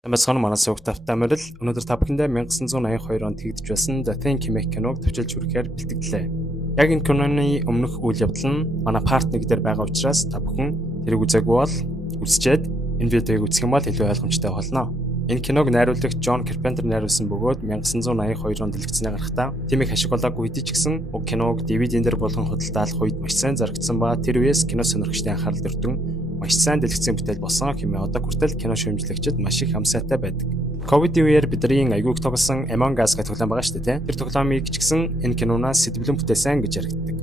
Амарсан манай сувагт автомобиль өнөөдөр та бүхэндээ 1982 онд хийгдэж байсан The Think Make киног төвчилж хүрэхээр бэлтгэлээ. Яг энэ киноны өмнөх үйл явдал нь манай part 1 дээр байгаа учраас та бүхэн тэрийг үзээгүй бол үзчихэд энэ видеог үзэх юм бол илүү ойлгомжтой болно. Энэ киног найруулагч John Carpenter найруулсан бөгөөд 1982 онд дэлгэцнээ гаргахдаа тимийг ашиг болоогүй хэдий ч гэсэн уг киног DVD-н дээр болгон худалдаалах үед маш сайн зарагдсан ба тэр үеэс кино сонирхчдын анхаарал өртөн маш сайн дэлгэцийн бүтээл болсон хэмээн одоо хүртэл кино шүүмжлэгчид маш их амсаатай байдаг. Ковидын үеэр бидний аягүй их тоглосон Among Us гэх тоглоом байгаа шүү дээ. Тэр тоглоомыг ч гэсэн энэ кинонаас сэтгэлэн бүтээсэн гэж яригддаг.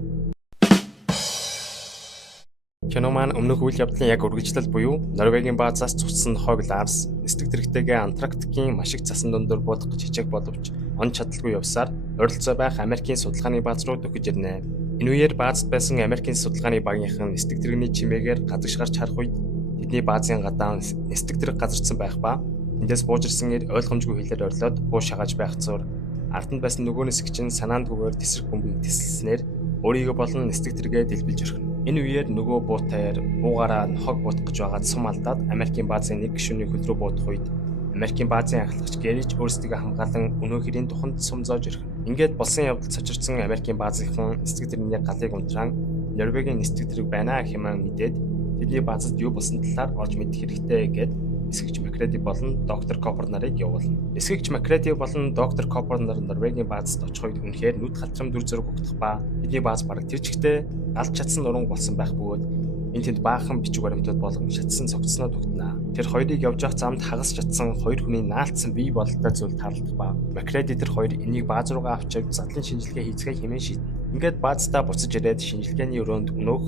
Кино маань өмнөх үйл явдлын яг үргэлжлэл буюу Норвегийн баазаас цуцсан нохойг Ларс нисдэг тэрэгтэйгээ Антарктикийн маш их цасан дундуур буудах гэж хичээх боловч он чадалгүй явсаар ойролцоо байх Америкийн судалгааны бааз руу дөхөж ирнэ. Энэ үеэр баазд байсан Америкийн судалгааны багийнхан нисдэг тэрэгний чимээгээр газагш гарч харах үед тэдний баазын гадаа нисдэг тэрэг газардсан байх ба эндээс бууж ирсэн ир ойлгомжгүй хэлээр орилоод буу шагааж байх зур ард нь байсан нөгөө нисгч нь санаандгүйгээр тесрэг бөмбөг тесэлснээр өөрийгөө болон нисдэг тэрэгээ дэлбэлж орхино. Энэ үеэр нөгөө буутаар буугаараа нохог буутах гэж байгаад сум алдаад Америкийн баазын нэг гишүүний хөл рүү буудах үед Америкийн баазын ахлагч Гэрич өөрсдөө хамгаалан өнөө хэрийн туханд сум зоож ирэх. Ингээд болсон явдал цочирсан Америкийн баазынхан нисдэг тэрэгний галыг унтраан Норвегийн нисдэг тэрэг байна хэмээн мэдээд тэдний баазад юу болсон талаар олж мэдэх хэрэгтэй гэд нисгэгч Макреди болон доктор Копер нарыг явуулна. Нисгэгч Макреди болон доктор Копер нар Норвегийн баазад очих үед үнэхээр нүд халтрам дүр зэрэг өгдөх ба тэдний бааз бараг тэр чигтээ алж чадсан нуран болсон байх бөгөөд энэ тэнд баахан бичиг баримтууд болгон шатсан цогцсноо тогтноо. Тэр хоёрыг явж явах замд хагас шатсан хоёр хүний наалтсан бие бололтой зүйл таарлах ба Макреди тэр хоёр энийг бааз руугаа авчиж задлан шинжилгээ хийцгээ хэмээн шийднэ. Ингээд баазтаа буцаж ирээд шинжилгээний өрөөнд өнөөх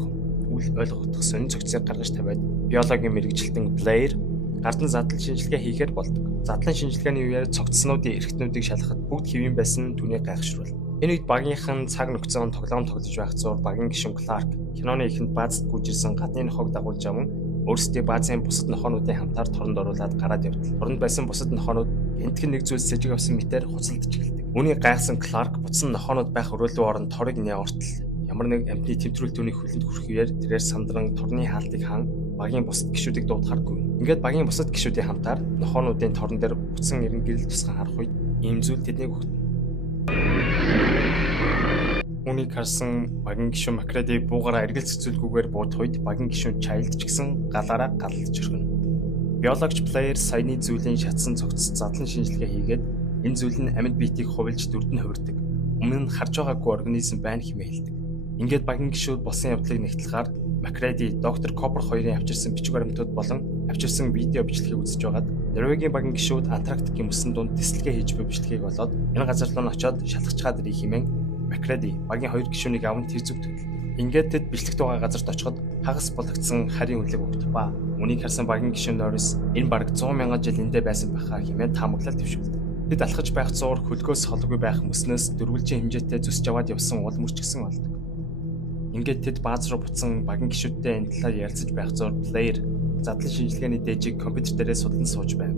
үйл ойлгогдох сонин цогцыг гаргаж тавиад биологийн мэрэгжилтэн Blair гардан задлан шинжилгээ хийхээр болдог. Задлан шинжилгээний үеэр цогцснуудын эрхтнүүдийг шалгахад бүгд хэвэн байсан нь түүнийг гайхшруулна. Энэ үед багийнхан цаг нөхцөн тоглоом тоглож байх зур багийн гишүүн Кларк киноны эхэнд баазд гүйжирсэн гадны нохойг дагуулж аван өөрсдийн баазын бусад нохоонуудын хамтаар торонд оруулаад гараад явтал. Торонд байсан бусад нохоонууд гэнтхэн нэг зүйлс сэжиг авсан мэтээр хуцалдаж эхэлдэг. Үүнийг гайхсан Кларк буцсан нохоонууд байх өрөөлөө оронд торыг нэ ортол ямар нэг амьтны тэмдрүүл түүний хөлөнд хүрэхээр тэрээр сандран торны хаалтыг хан багийн бусад гишүүдийг дуудахааргүй. Ингээд багийн бусад гишүүдийн хамтаар нохоонуудын торон дээр буцсан ирэн гэрэл тусган харах үед ийм зүйл тэднийг өгтөн. Үүнийг харсан багийн гишүүн Макреди буугаараа эргэл цэцүүлгүйгээр буудах үед багийн гишүүн Чайлд ч гэсэн галаараа галж өргөнө. Биологч Blair саяны зүйлийн шатсан цогц задлан шинжилгээ хийгээд энэ зүйл нь амьд биетийг хувилж дүрдэн хувирдаг. Өмнө нь харж байгаагүй организм байна хэмээн хэлдэг. Ингээд багийн гишүүд болсон явдлыг нэгтлэхээр Макреди доктор Копер хоёрын авчирсан бичиг баримтууд болон авчирсан видео бичлэгийг үзэж байгаад Норвегийн багийн гишүүд Антарктикийн мөсөн дунд тесэлгээ хийж буй бичлэгийг болоод энэ газар руу очиод шалгачгаад ирэх хэмээн Макреди багийн хоёр гишүүнийг аван тэр зүг төлөв. Ингээд тэд бичлэгт байгаа газарт очиход хагас булагдсан харийн үнэлэг өгдөг ба үнийг харсан багийн гишүүн Норрис энэ бараг 100 мянган жил эндээ байсан байхаа хэмээн таамаглал төвшүүлдэг. Тэд алхаж байх зуур хөлгөөс холгүй байх мөснөөс дөрвөлжин хэмжээтэй зүсж аваад явсан уул мөрчгсөн болдог. Ингээд тэд бааз руу буцсан багийн гишүүдтэй энэ талаар ярилцаж байх зуур Blair задлан шинжилгээний дээжийг компьютер дээрээ судлан сууж байв.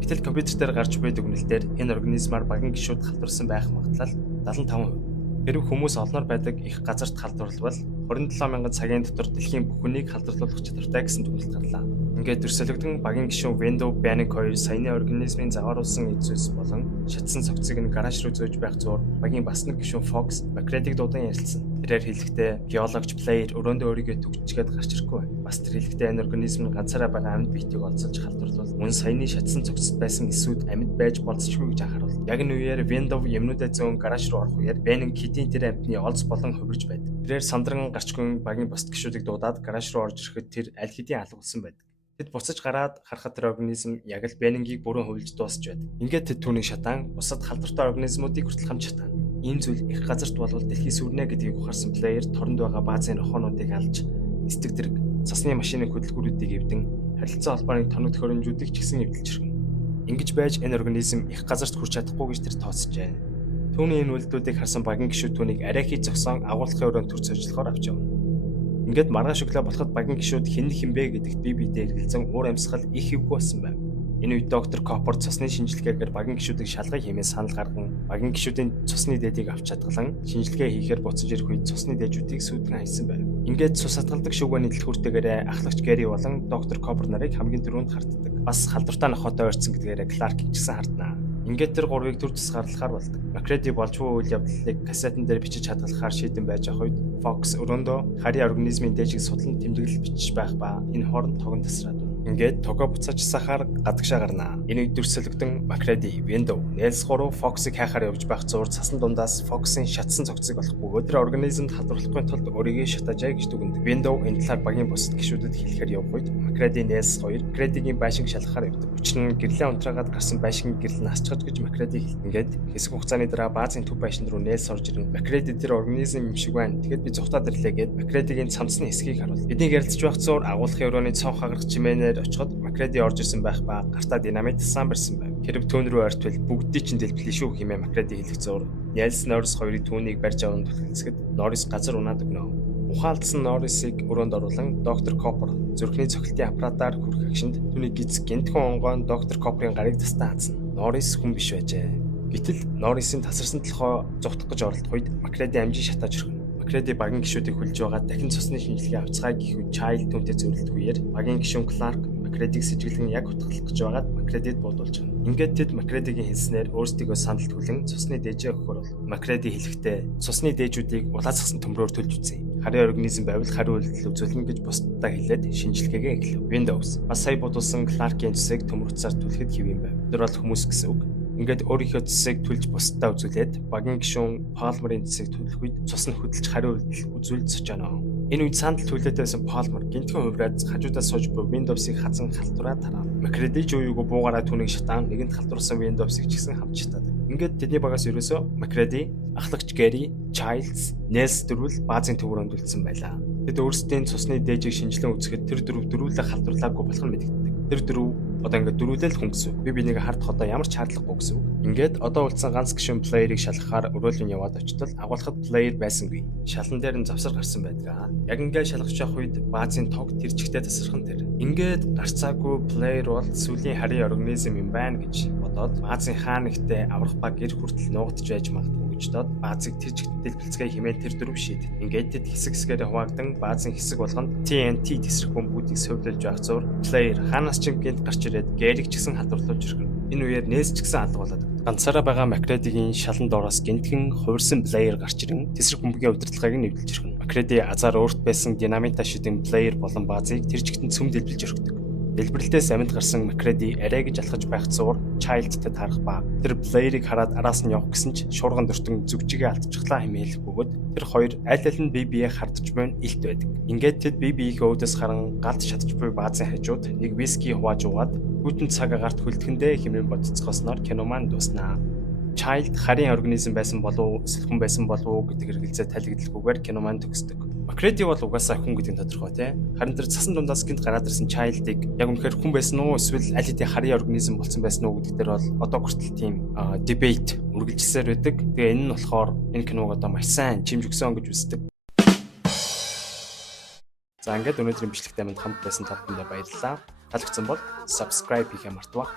Гэтэл компьютер дээр гарч буй дүгнэлтээр энэ организмаар багийн гишүүд халдварсан байх магадлал 75%. Хэрвээ хүмүүс олноор байдаг их газарт халдварлавал 27 мянган цагийн дотор дэлхийн бүх хүнийг халдварлуулах чадвартай гэсэн дүгнэлт гарлаа. Ингээд өрсөлдөгдөн багийн гишүүн Wendell Banning хоёр саяны организмын загваруулсан эд зүйлс болон шатсан цогцыг нь гараж руу зөөж байх зуур багийн бас нэг гишүүн Fox Macready дуудан ярилцсан. Тэрээр хэлэхдээ биологч Blair өрөөндөө өөрийгөө төгчгээд гарч ирэхгүй. Бас тэр хэлэхдээ энэ организм нь ганцаараа байгаа амьд биетийг олзож халдварлуул мөн саяны шатсан цогцод байсан эсүүд амьд байж болцсохгүй гэж анхааруул. Яг энэ үеэр Wendell юмнуудаа зөөн гараж руу орох үеэр Banning хэдийн тэр амьтны олз болон хувирж байдаг. Тэрээр сандран гарчгүй багийн бусад гишүүдийг дуудаад гараж руу орж ирэхэд тэр аль хэдийн алга болсон байдаг. Тэд буцаж гараад харахад тэр организм яг л Banning-ийг бүрэн хувилж дуусч байдаг. Ингээд тэд түүний шатаан бусад халдвартай организмуудыг хүртэл хамж шатаана. Ийм зүйл их газарт болвол дэлхий сүрнэ гэдгийг ухаарсан Blair торонд байгаа баазын нохоонуудыг алж нисдэг тэрэг цасны машины хөдөлгөөрүүдийг эвдэн харилцаа холбооны тоног төхөөрөмжүүдийг ч гэсэн эвдэлж иргэнэ. Ингэж байж энэ организм их газарт хүрч чадахгүй гэж тэр тооцжээ. Түүний энэ үйлдэлүүдийг харсан багийн гишүүд түүнийг арай хий зогсон агуулгын өрөөнд төрж ажиллахаар авч явна. Ингээд маргааш өглөө болоход багийн гишүүд хэн хэмбэ гэдэгт бие биедээ эргэлзэн уур амьсгал их эвгүй болсон байв. Энэ үед доктор Копер цусны шинжилгээгээр багийн гишүүдийг шалгах хэмээн санал гарган багийн гишүүдийн цусны дээдийг авч чадгалан шинжилгээ хийхээр буцаж ирэх үед цусны дээжүүдийг сүйдэн хайсан байв. Ингээд цус хадгалдаг шүүгээний дэлгүүртэйгээр ахлагч Гэри болон доктор Копер нарыг хамгийн түрүүнд харддаг. Бас халдвартай нохотой ойрцсон гэдгээр Кларкийг ч гэсэн харднаа. Ингээд тэр гурвыг төр тусгаарлахаар болдог. Макреди болжгүй үйл явдлыг кассетын дээр бичиж хадгалахаар шийдэн байж байгаа үед Фокс өрөөндөө харийн организмын дээжийг судлан тэмдэглэл бичиж байх ба энэ хооронд тогон тасраад байна. Ингээд тогоо буцаажсахаар гадагшаа гарнаа. Энэ үед дүрсэлгдэн Макреди, Window, Nels 3 Фоксыг хайхаар явж байх зур цасан дундаас Фоксын шатсан цогцыг олох бөгөөд тэр организмд халдварлахгүй тулд өөрийгөө шатаажээ гэж дүгнэдэг. Window энэ талаар багийн бусад гишүүдэд хэлэхээр явах үед Макреди, Nels 2 Макредигийн байшинг шалгахаар явдаг. Учир нь гэрлээ унтраагаад гарсан байшингийн гэрэл нь асчгаж гэж Макреди хэлдэг. Ингээд хэсэг хугацааны дараа баазын төв байшин руу Nels орж ирэн Макреди тэр организм юм шиг байна. Тэгэхэд би зүхтаад ирлээ гэд Макредигийн цамцны хэсгийг харуул. Бидний ярилцж байх зур агуулгын өрөөний цонх хагарах чимээнээр очиход Макреди орж ирсэн байх ба гартаа динамит сан барьсан байв. Хэрэг түүн рүү ойртвол бүгдийг чинь дэлбэлээ шүү хэмээн Макреди хэлэх зур. Nels Norris хоёрыг түүнийг барьж аван түлхэлцгэд Norris газар унаад өгнө. Ухаалдсан Norris-ыг өрөөнд оруулан доктор Копер зүрхний цохилтын аппаратаар хүрэх агшинд түүний гиз гинтхэн онгоон доктор Коперын гарыг тастан хадсан. Norris хүн биш байжээ. Гэтэл Norris-ийн тасарсан толгой зүхтах гэж оролдох үед Макреди амжин шатааж өргөнө. Макреди багийн гишүүдийг хүлж байгаа дахин цусны шинжилгээ авцгаая гэхэд Child түүнтэй зөвлөлтгүйгээр багийн гишүүн Clark Макредиг сэжиглэн яг утгалах гэж байгаад Макредид буудуулж байна. Ингээд тэд Макредигийн хэлснээр өөрсдийгөө санал түлэн цусны дээжээ өгөхөр бол Макреди хэлэхдээ цусны дээжүүдийг улаацсан төмрөөр төлж үзье. Харийн организм байвал хариу үйлдэл үзүүлнэ гэж бусдад хэлээд шинжилгээгээ эхлэв. Windows бас сая бодулсан Clark-ийн цусыг төмөр утсаар түлхэд хэвэн байв. Тэр бол хүмүүс гэсэн үг. Ингээд өөрийнхөө цэсийг түлж бусдаа үзүүлээд багийн гишүүн Palmer-ийн цэсийг түлэх үед цус нь хөдөлж хариу үйлдэл үзүүлж сочоно. Энэ үед сандал түлээдсэн Palmer гинтхэн хувраад хажуудаас сууж буй Windows-ыг хазан халтураа тарав. Макреди ч үеийгөө буугараа түүнийг шатаан нэгэнт халтурсан Windows-ыг ч гэсэн хамт шатаад. Ингээд тэдний багаас ерөөсөө Макреди, ахлагч Гэри, Childs, Nels дөрвөл баазын төвөөрөнд үлдсэн байлаа. Тэд өөрсдийн цусны дээжийг шинжилэн үзэхэд тэр дөрвөлээ халдварлаагүй болох нь мэдэгддэг. Тэр дөрөв одоо ингээд дөрвөлэл хүн гэсэн үг. Би бинийг хардах одоо ямар ч шаардлагагүй гэсэн үг. Ингээд одоо үлдсэн ганц гишүүн плеерыг шалгахаар өрөөлөн яваад очтол агуулхад плеер байсангүй. Шалан дээр нь завсар гарсан байдаг. Яг ингээд шалгаж явах үед баазын тог тэр чигтээ тасархан тэр. Ингээд гарцаагүй плеер бол сүлийн харийн организм юм байна гэж бодоод баазын хаа нэгтээ аврах ба гэр хүртэл нуугдж байж магадгүй гэж дод баазыг тэр чигтээ дэлбэлцгээ хэмээн тэр дөрөв шийд. Ингээд тэд хэсэг хэсгээр хуваагдан баазын хэсэг болгонд TNT тесрэх бөмбүүдийг сувлуулж явах зур плеер хаанаас ч гинт гарч ирээд Гэриг ч гэсэн халдварлуулж ирхэн. Энэ үеэр Nels ч гэсэн алга болоод ганцаараа байгаа Макредигийн шалан доороос гинтхэн хувирсан плеер гарч ирэн тесрэх бөмбөгийн удирдлагыг нь эвдэлж ирхэн. Макреди азар өөрт байсан динамита шидэн плеер болон баазыг тэр чигтэн цөм дэлбэлж өргөдөг. Дэлбэрэлтээс амьд гарсан Макреди арай гэж алхаж байх зуур Childтэй тарах ба тэр плеерийг хараад араас нь явах гэсэн ч шуурган дөртөн зүгжигээ алдчихлаа хэмээх бөгөөд тэр хоёр аль аль нь бие биеэ хардж буйн илт байдаг. Ингээд тэд бие биеийнхээ өөдөөс харан галд шатж буй баазын хажууд нэг виски хувааж уугаад бүтэн цаг агарт хөлдгөндөө хэмээн бодцгосноор кино маань дуснаа. Child харийн организм байсан болов эсвэл хүн байсан болов гэдэг хэрэгэлзээ талигдалгүйгээр кино маань төгсдөг. Макреди бол угаасаа хүн гэдэг нь тодорхой тий. Харин тэр цасан дундаас гинт гараад ирсэн Child-ыг яг үнэхээр хүн байсан уу эсвэл аль хэдийн харийн организм болсон байсан уу гэдэг дээр бол одоо хүртэл тийм дебейт үргэлжилсээр байдаг. Тэгээ энэ нь болохоор энэ киног одоо маш сайн чимж өгсөн гэж үздэг. За ингээд өнөөдрийн бичлэгтээ минь хамт байсан та бүхэндээ баярлалаа. Таалагдсан бол subscribe хийхээ мартаваа.